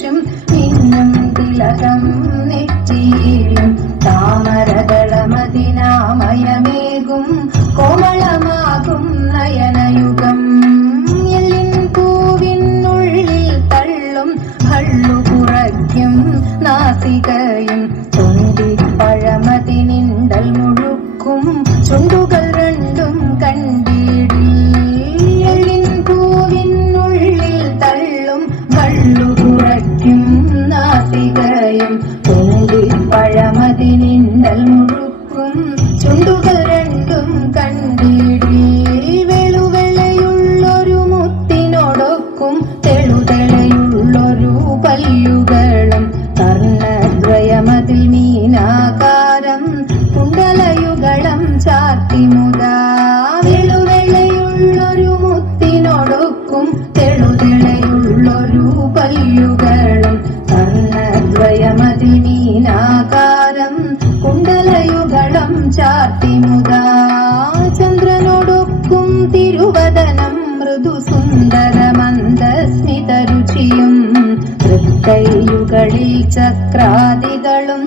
വീശും മിന്നും തിലകം നെറ്റിയിലും താമരദളമതിനാമയമേകും കോമളമാകും നയനയുഗം എല്ലിൻ പൂവിനുള്ളിൽ തള്ളും ഭള്ളു കുറയ്ക്കും നാസികയും തൊണ്ടിപ്പഴമതിനിണ്ടൽ മുഴുക്കും ചുണ്ടുകൾ രണ്ടും കണ്ടിടിൽ എല്ലിൻ പൂവിനുള്ളിൽ തള്ളും ഭള്ളു കുറയ്ക്കും നാസികയും തൊണ്ടിപ്പഴമതിനിണ്ടൽ മുഴുക്കും ചുണ്ടുകൾ രണ്ടും കണ്ടിടിൽ വെളുവെളയുള്ളൊരു മുത്തിനോടൊക്കും തെളുതെളയുള്ളൊരു പല്ലുകളും കർണദ്വയമതിൽ മീനാകാരം കുണ്ടലയുഗളം ചാർത്തി മുതാ വെളുവെളയുള്ളൊരു മുത്തിനോടൊക്കും തെളുതെളയുള്ളൊരു പല്ലുകളും കർണദ്വയമതിൽ മീനാകാരം കുണ്ടലയുഗളം ചാർത്തി മുതാ ചന്ദ്രനോടൊക്കും തിരുവദനം മൃദു സുന്ദരമന്ദസ്മിതരുചിയും തൃക്കൈയുകളിൽ ചക്രാദികളും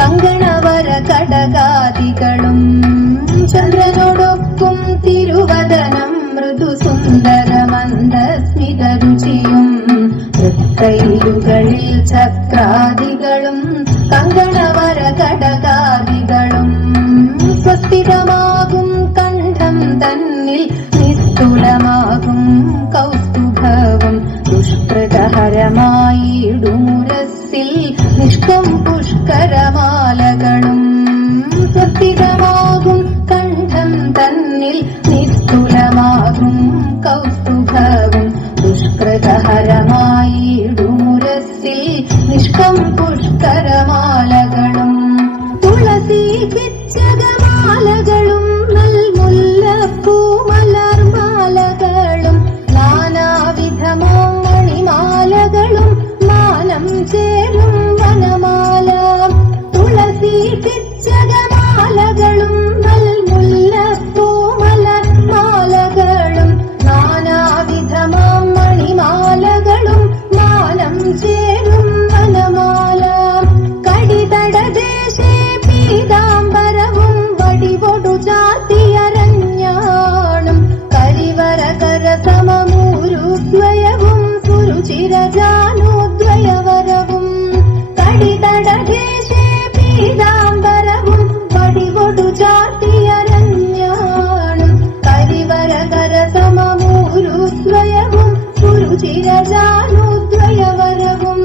കങ്കണവര കടകാദികളും ചന്ദ്രനോടൊക്കും തിരുവദനം മൃദു സുന്ദരമന്ദസ്മിതരുചിയും തൃക്കൈയുകളിൽ ചക്രാദികളും കങ്കണവര കടകാദികളും സ്വസ്ഥിതമാകും കണ്ഠം തന്നിൽ നിസ്തുലമാകും കൗസ്തുഭവും ദുഷ്കൃതഹരമായിടുമുരസ്സിൽ നിഷ്കം പുഷ്കരമാലകളും സ്വസ്ഥിതമാകും കണ്ഠം തന്നിൽ നിസ്തുലമാകും കൗസ്തുഭവും ദുഷ്കൃതഹരമായിടുമുരസ്സിൽ നിഷ്കം പുഷ്കരമാലകളും തുളസി പിച്ചകമാലകളും നൽമുല്ലപ്പൂമലർമാലകളും നാനാവിധമാം മണിമാലകളും മാനം ചേരും വനമാല തുളസി പിച്ചകമാലകളും നൽമുല്ലപ്പൂമലർമാലകളും നാനാവിധമാം മണിമാലകളും മാനം ചേരും വനമാല കടിതടദേശേ പീതാംബരവും വടിവൊടു ചാത്തിയരഞ്ഞാണും കരിവര കരസമമൂരുദ്വയവും സുരുചിരജാനുദ്വയവരവും കടിതടദേശേ പീതാംബരവും വടിവൊടു ചാത്തിയരഞ്ഞാണും കരിവര കരസമമൂരുദ്വയവും സുരുചിരജാനുദ്വയവരവും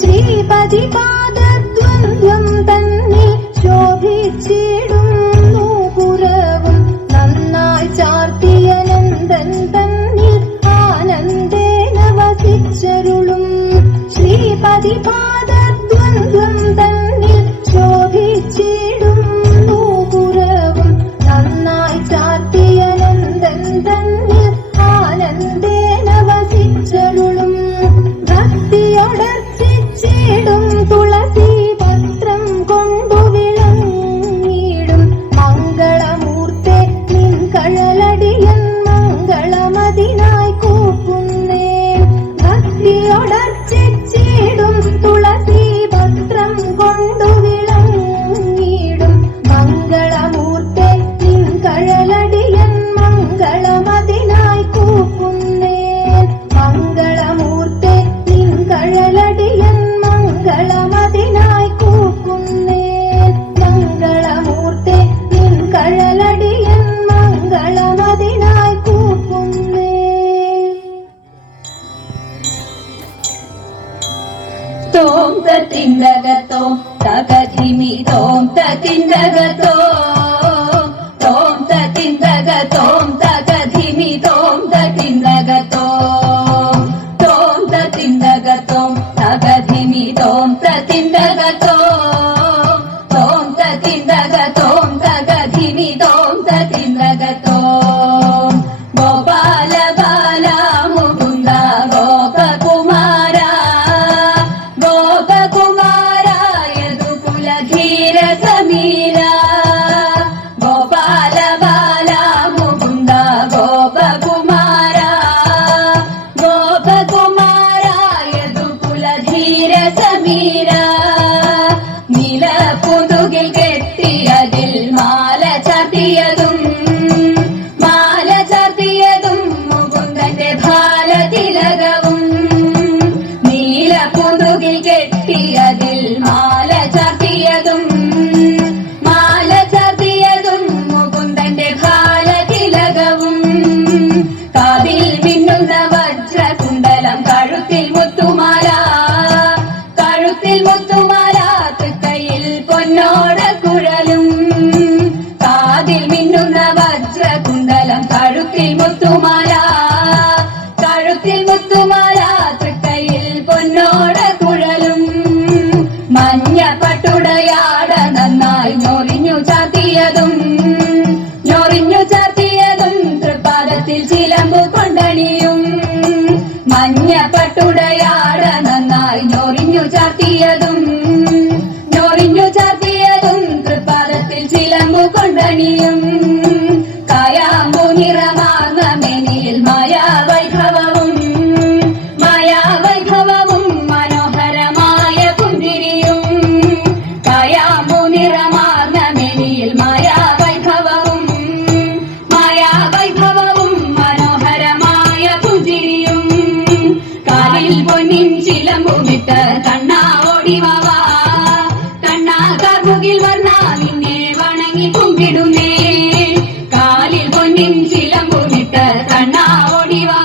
ശ്രീപതിപാദദ്വന്ദ്വം തന്നിൽ ശോഭിച്ചിടുന്നു പുരവും നന്നായി ചാർത്തിയനന്ദൻ തന്നിൽ ആനന്ദേന വസിച്ചരുളും ശ്രീപതിപാദദ്വന്ദ്വം തന്നിൽ ശോഭിച്ചിടുന്നു പുരവും നന്നായി ചാർത്തിയനന്ദൻ തന്നിൽ ആനന്ദേന വസിച്ചരുളും ഭക്തിയോടർച്ചിച്ചിടും തുളസി പത്രം കൊണ്ടു വിളങ്ങിടും മംഗളമൂർത്തെ നിൻ കഴലടിയൻ മംഗളമതിനായി കൂക്കുന്നേ ഭക്തിയോടർച്ചിച്ചിടും തുളസി പത്രം കൊണ്ടു വിളങ്ങിടും മംഗളമൂർത്തെ നിൻ കഴലടിയൻ മംഗളമതിനായി കൂക്കുന്നേ മംഗളമൂർത്തെ നിൻ കഴലടിയൻ മംഗളമതിനായി കൂക്കുന്നേ മംഗളമൂർത്തെ നിൻ കഴലടിയൻ മംഗളമതിനായി കൂക്കുന്നേ തോം തത്തിന്തകത്തോ തകധിമി തോം തത്തിന്തകത്തോ തോം തത്തിന്തകത്തോം തകധിമി തോം തത്തിന്തകത്തോ തോം തത്തിന്തകത്തോം തകധിമി തോം തത്തിന്തകത്തോ തോം തത്തിന്തകത്തോം തകധിമി തോം തത്തിന്തകത്തോ ഗോപാല ബാല മുകുന്ദ ഗോപകുമാര ഗോപകുമാര യദുകുലധീര സമീര തിലകവും നീലപ്പുതുകിൽ കെട്ടിയതിൽ മാല ചാർത്തിയതും മുകുന്ദന്റെ ഭാലതിലകവും കാതിൽ മിന്നുന്ന വജ്രകുണ്ടലം കഴുത്തിൽ മുത്തുമാല തൃക്കൈയിൽ പൊന്നോട കുഴലും കാതിൽ മിന്നുന്ന വജ്രകുണ്ടലം കഴുത്തിൽ മുത്തുമാല തൃക്കൈയിൽ പൊന്നോട കുഴലും മഞ്ഞ പട്ടുടയാട നന്നായി ഞൊറിഞ്ഞു ചാർത്തിയതും തൃപ്പാദത്തിൽ ചിലമ്പു കൊണ്ടണിയും മഞ്ഞ പട്ടുടയാട നന്നായി ഞൊറിഞ്ഞു ചാർത്തിയതും തൃപ്പാദത്തിൽ ചിലമ്പു കൊണ്ടണിയും കായാമ്പു നിറമാർന്ന മേനിയിൽ മായാവൈഭവവും മനോഹരമായ പുഞ്ചിരിയും കായാമ്പു നിറമാർന്ന മേനിയിൽ മായാവൈഭവവും മനോഹരമായ പുഞ്ചിരിയും കാലിൽ പൊന്നിൻ ചിലമ്പുമിട്ട് കണ്ണാ ഓടിവാ കണ്ണാ കാർമുകിൽ വർണ്ണ നിന്നെ വണങ്ങി കുമ്പിടുന്നേ കാലിൽ പൊന്നിൻ ചിലമ്പുമിട്ട് കണ്ണാ ഓടിവാ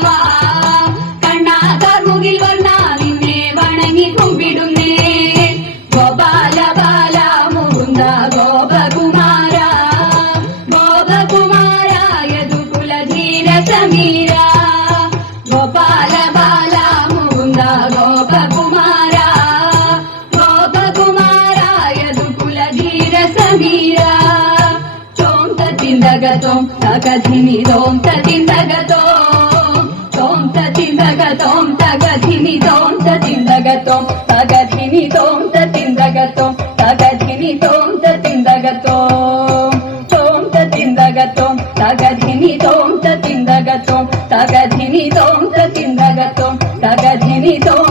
കണ്ണാ കാർമുകിൽ വർണ്ണ നിന്നെ വണങ്ങി കുമ്പിടുന്നേ ഗോപാല ബാല മുകുന്ദ ഗോപകുമാര യദുകുലധീര സമീര ഗോപാല ബാല മുകുന്ദ ഗോപകുമാര യദുകുലധീര സമീര തോം തത്തിന്തകത്തോം തകധിനിതോം തത്തിന്തകത്തോം തോം തത്തിന്തകത്തോം തകധിനിതോം തത്തിന്തകത്തോം തകധിനിതോം തത്തിന്തകത്തോം തകധിനിതോം തത്തിന്തകത്തോം തോം തത്തിന്തകത്തോം തകധിനിതോം തത്തിന്തകത്തോം തകധിനിതോം തത്തിന്തകത്തോം തകധിനിതോം